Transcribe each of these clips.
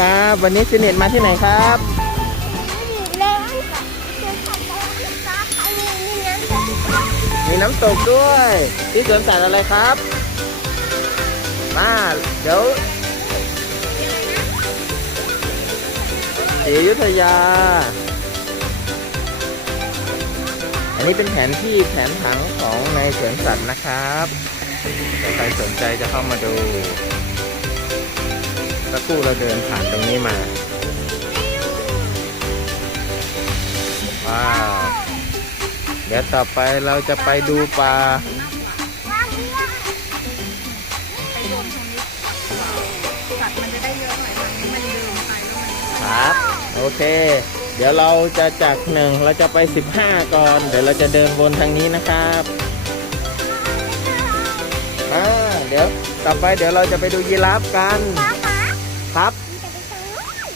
ครับ วันนี้ซินเน็ตมาที่ไหนครับเล่นกับเดินสัตว์มีน้ำตกด้วย ที่สวนสัตว์อะไรครับ มาเดี๋ยวศรีอยุธยา อันนี้เป็นแผนที่แผนผังของในสวนสัตว์นะครับ ใครสนใจจะเข้ามาดู สักครู่เราเดินผ่านตรงนี้มา ว้าว เดี๋ยวต่อไปเราจะไปดูปลา สัตว์มันจะได้เยอะหน่อยมันมันลืมไปแล้วมันครับ โอเค เดี๋ยวเราจะจากหนึ่งเราจะไป 15 ก่อน เดี๋ยวเราจะเดินวนทางนี้นะครับอ่าเดี๋ยวต่อไปเดี๋ยวเราจะไปดูยีราฟกันป้าป๋า ครับ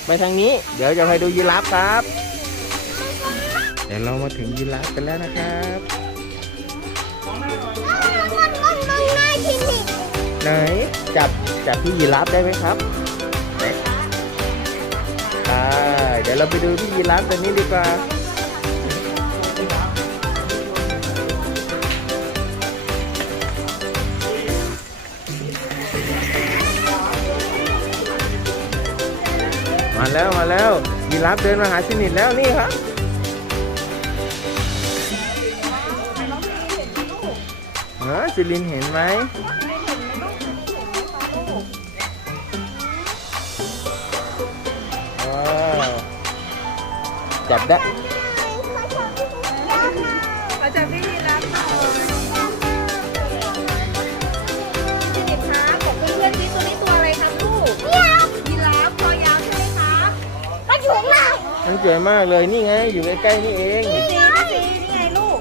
ไปทางนี้ เดี๋ยวจะไปดูยีราฟครับ เดี๋ยวเรามาถึงยีราฟกันแล้วนะครับไหนจับจับพี่ยีราฟได้ไหมครับไหนได้เดี๋ยวเราไปดูพี่ยีราฟตัวนี้ดีกว่า มาแล้วมาแล้วยีราฟเดินมาหาซินิดแล้วนี่ครับเออซิลินเห็นไหมว้าวจับได้ มันสวยมากเลยนี่ไง อยู่ใกล้ๆนี่เองพี่ซีพี่นี่ไงลูก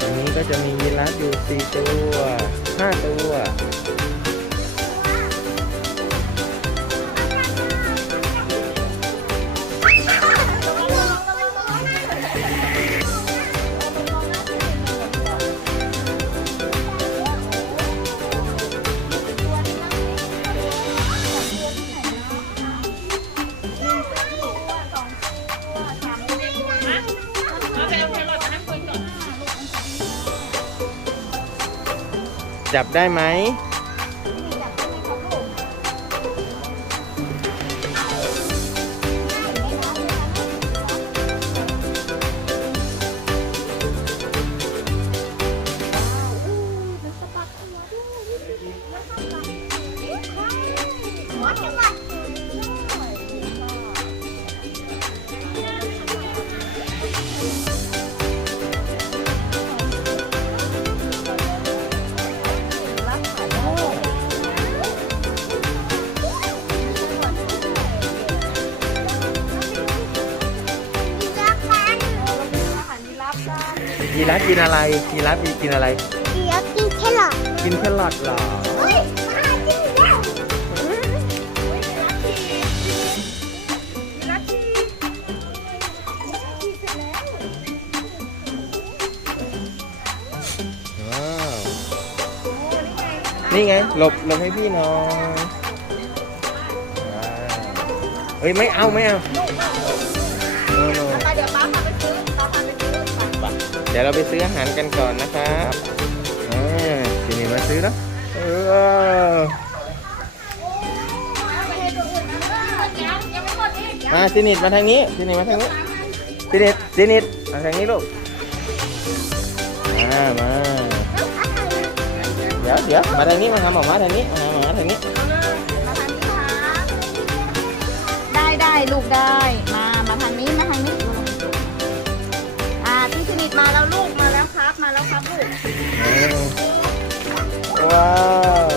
ตรงนี้ก็จะมียีราฟอยู่สี่ตัวห้าตัว จับได้ไหม ราฟกินอะไรยีราฟกินอะไร เดี๋ยวกินแครอทกินแครอทเหรอเฮ้ยมากินแล้วราฟชีว้าวโอ้นี่ไงนี่ไงหลบหลบให้พี่หน่อยว้าวเฮ้ยไม่เอาไม่เอา เดี๋ยวเราไปซื้ออาหารกันก่อนนะครับอ่าทีนี้มาซื้อแล้วเออยังไม่หมดอีกมาซินิดมาทางนี้ซินิดมาทางนี้ซินิดซินิดมาทางนี้ลูกมามา เดี๋ยวเดี๋ยวมาทางนี้มาหาหมอมาทางนี้มาหาหมมาทางนี้มา ว้าว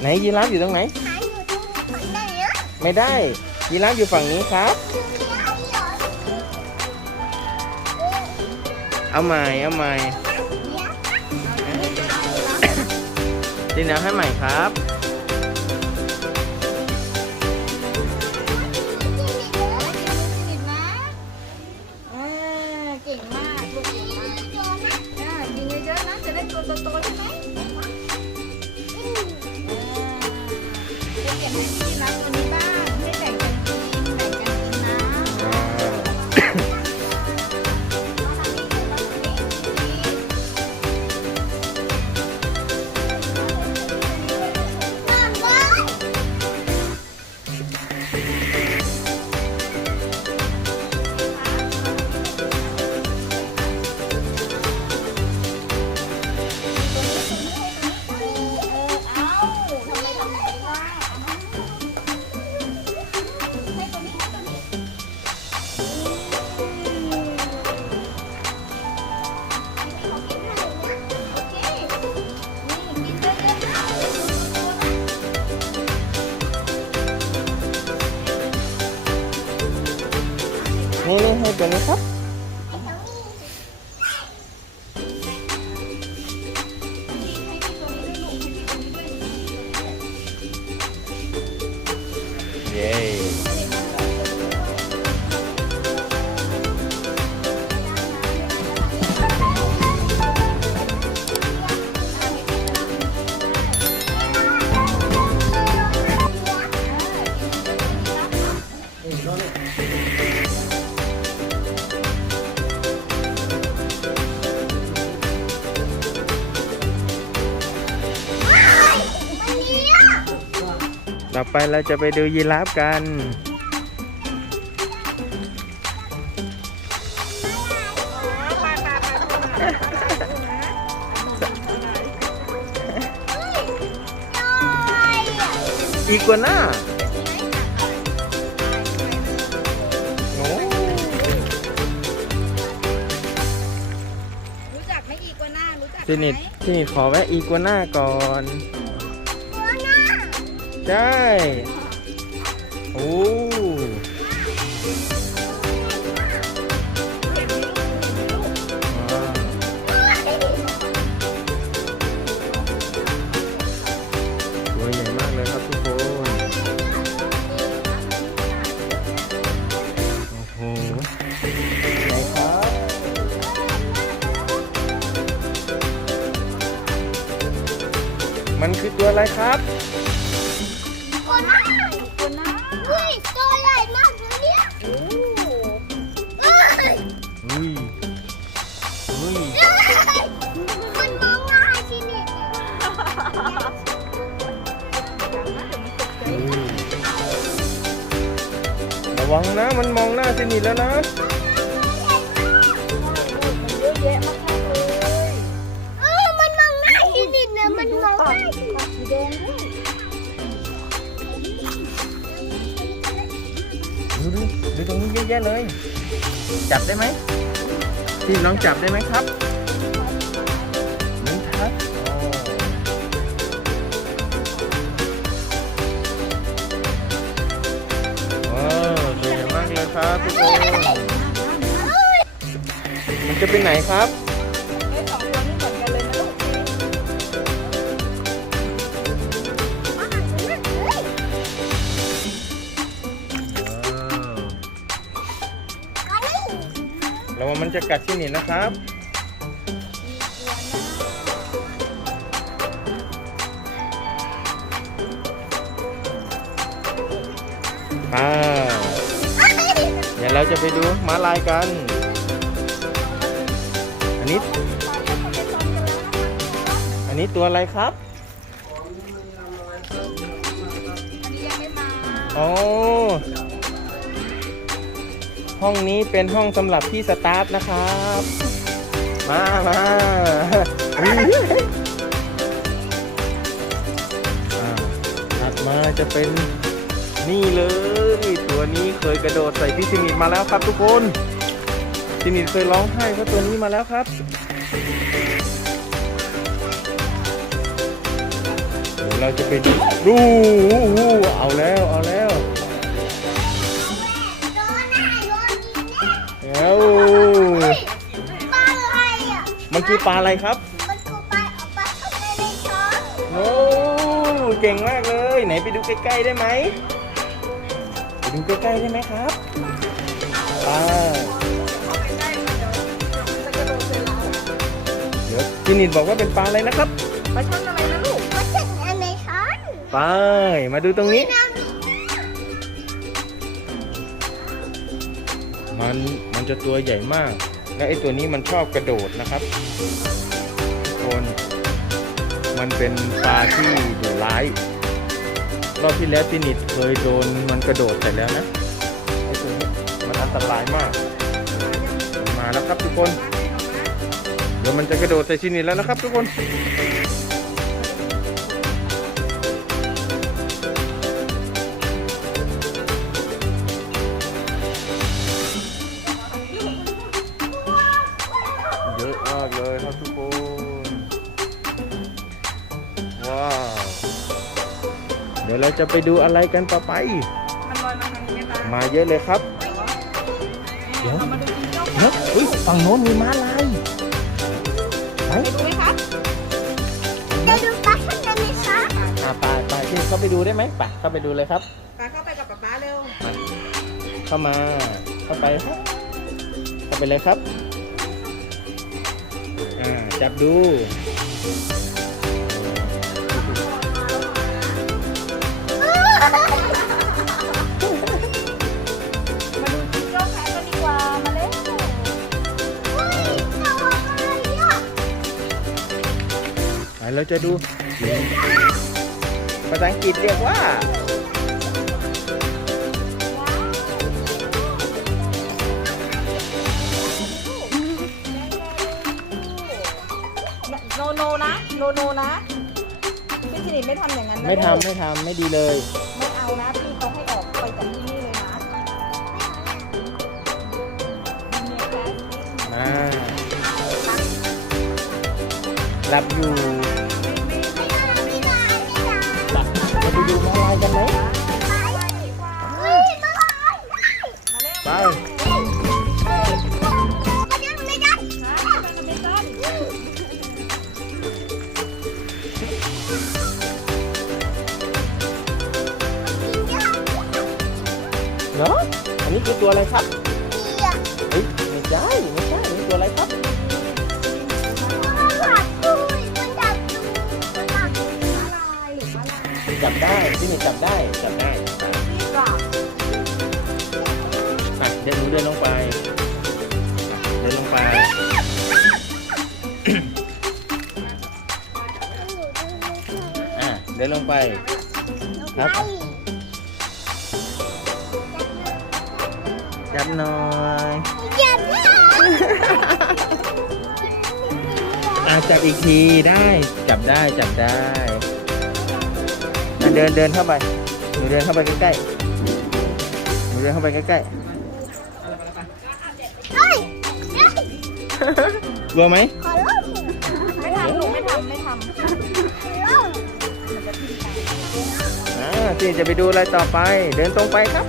ไหนยีราฟอยู่ตรงไหนหาอยู่ตรงไหน ไม่ได้ยีราฟอยู่ฝั่งนี้ครับ เอาใหม่เอาใหม่ดินเอาให้ใหม่ครับ จ นี่นี่ให้ตัว อไปเราจะไปดูยีราฟกัน อีกัวน่าโอ้รู้จักไหมอีกัวน่ารู้จักไหมสนิทสนิทขอแวะอีกัวน่าก่อน ใช่ โอ้เห็นไหมลูกเห็นไหมลูกตัวใหญ่มากเลยครับทุกคน โอ้โหไหนครับ มันคือตัวอะไรครับ งนะ มันมองหน้าสนิทแล้วนะเยอะแยะมากๆเลยมันมองหน้าที่นิดนะมันมองหน้าสีแดงดูดูดูตรงนี้เยอะแยะเลย จับได้ไหมพี่น้องจับได้ไหมครับ มากเลยครับทุกคนมันจะไปไหนครับเอ้ยสองตัวนี้เหมือนกันเลยนะลูกระวังมันจะกัดที่นี่นะครับ จะไปดูม้าลายกัน อันนี้ อันนี้ตัวอะไรครับอันนี้ยังไม่มาอ๋อห้องนี้เป็นห้องสำหรับพี่สตาฟนะครับ มามาอุ๊ยอ่าถัดมาจะเป็นนี่เลย ตัวนี้เคยกระโดดใส่พี่สนิทมาแล้วครับทุกคนสนิทเคยร้องไห้เพราะตัวนี้มาแล้วครับเดี๋ยวเราจะไปดูดูเอาแล้วเอาแล้วเอาปลาอะไรอะมันคือปลาอะไรครับมันคือปลาเอาปลาเข้าไปในช้อนอโอ้เก่งมากเลย ไหนไปดูใกล้ๆได้ไหมไป ดูใกล้ๆได้ไหมครับไปเดี๋ยวจินิดบอกว่าเป็นปลาอะไรนะครับ ปลาช่อนอะไรนะลูกมาถึงอเมซอนไป มาดูตรงนี้ มันมันจะตัวใหญ่มาก และไอตัวนี้มันชอบกระโดดนะครับคนมันเป็นปลาที่ดุร้าย รอบที่แล้วตินิดเคยโดนมันกระโดดแต่แล้วนะไอตัวนี้มันอันตรายมากมันมาแล้วครับทุกคน เดี๋ยวมันจะกระโดดใส่ชินิดแล้วนะครับทุกคนเยอะมากเลยครับทุกคน ว้าว เดี๋ยวเราจะไปดูอะไรกันต่อไป มันลอยมาทางนี้ไหมคะมาเยอะเลยครับ เดี๋ยวเรามาดูจิงโจ้เฮ้ยอุ๊ยฝั่งโน้นมีม้าลายไหนไปดูไหมคะจะดูปลาช่อนอเมซอนอ่าไปไปที่เข้าไปดูได้ไหมไปเข้าไปดูเลยครับ ปลาเข้าไปกับป๊าป๊าเร็วมาเข้ามา เข้าไปครับเข้าไปเลยครับ อ่า จับดู เราจะดู ภาษาอังกฤษเรียกว่า โนโนนะ โนโนนะพี่สิริไม่ทำอย่างนั้นนะไม่ลูกทำไม่ทำไม่ดีเลย ไม่เอานะพี่เขาให้ออกไปจากที่นี่เลยนะเนี่ยแคะอ่าหลับอยู่ บเราไปดูม้าลายกันไหมไปเหรออันนี้คือตัวอะไรครับเฮ้ยไม่ใช่ไม่ใช่อันนี้ตัวอะไรครับ จับได้ที่นี่จับได้จับได้อะเดินหนูเดินลงไปอะเดินลงไปอะเดินลงไปครับจับหน่อยอะจับอีกทีได้จับได้จับได้อะ เดินเดินเข้าไปหนูเดินเข้าไปใกล้ๆหนูเดินเข้าไปใกล้ๆกลัวไหมไม่ทำหนูไม่ทำไม่ทำอ่าที่จะไปดูอะไรต่อไป เดินตรงไปครับ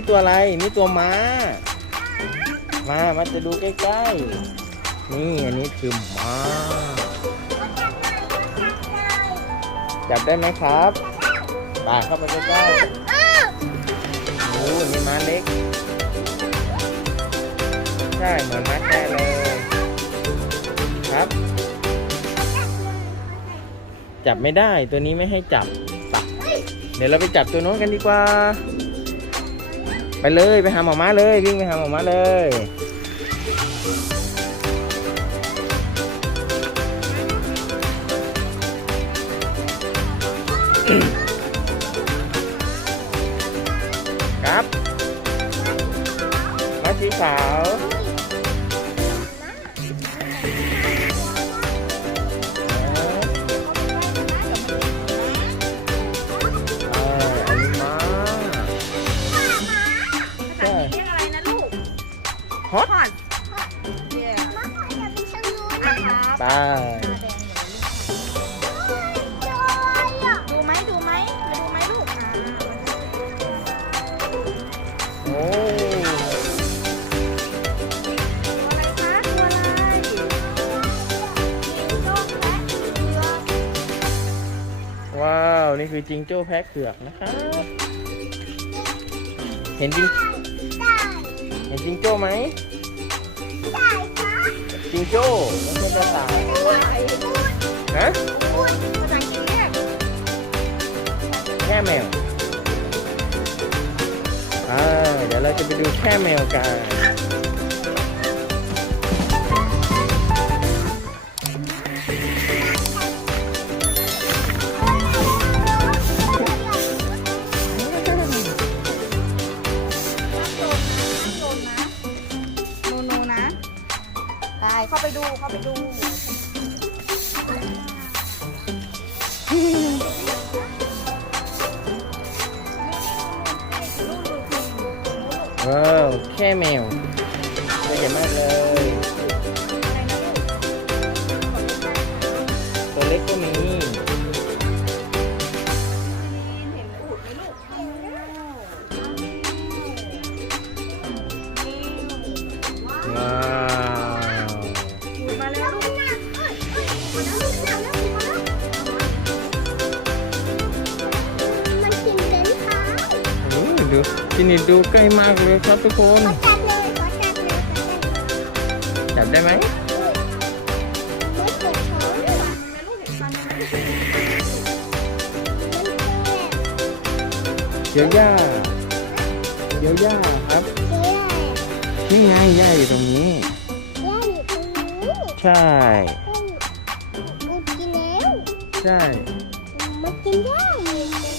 นนี้ตัวอะไร นี่ตัวม้า มา มาจะดูใกล้ๆ นี่อันนี้คือม้า จับได้ไหมครับไปเข้าไปใกล้ๆโอ้นี่ม้าเล็ก ใช่ เหมือนม้าแค่เลย ครับ จับไม่ได้ ตัวนี้ไม่ให้จับไปเดี๋ยวเราไปจับตัวโน้นกันดีกว่า ไปเลยไปหาหมอม้าเลยวิ่งไปหาหมอม้าเลยครับมาสีขาว ไปตาแดงเลยจอยอะดูไหมดูไหมมาดูไหมลูกอ่าโอ้ตัวอะไรคะตัวอะไรโลกและเรือว้าว นี่คือจิงโจ้แพะเผือกนะครับเห็นจิงได้ เห็นจิงโจ้ไหมได้ครับ จิงโจ้แล้วก็กระต่ายตัวอะไรฮะพูดภาษาอังกฤษเรียกแค่แมวอ่าเดี๋ยวเราจะไปดูแค่แมวกัน นี่ดูใกล้มากเลยครับทุกคนขอจับเลยขอจับเลยขอจับเลยจับได้ไหมไม่เจ็บท้องเลยมันแเดี๋ยวย่าเดี๋ยวย่าครับย่นี่ไงย่าอยู่ตรงนี้ย่าอยู่ตรงนี้ใช่กูกินแล้วใช่มากินย่าอยู่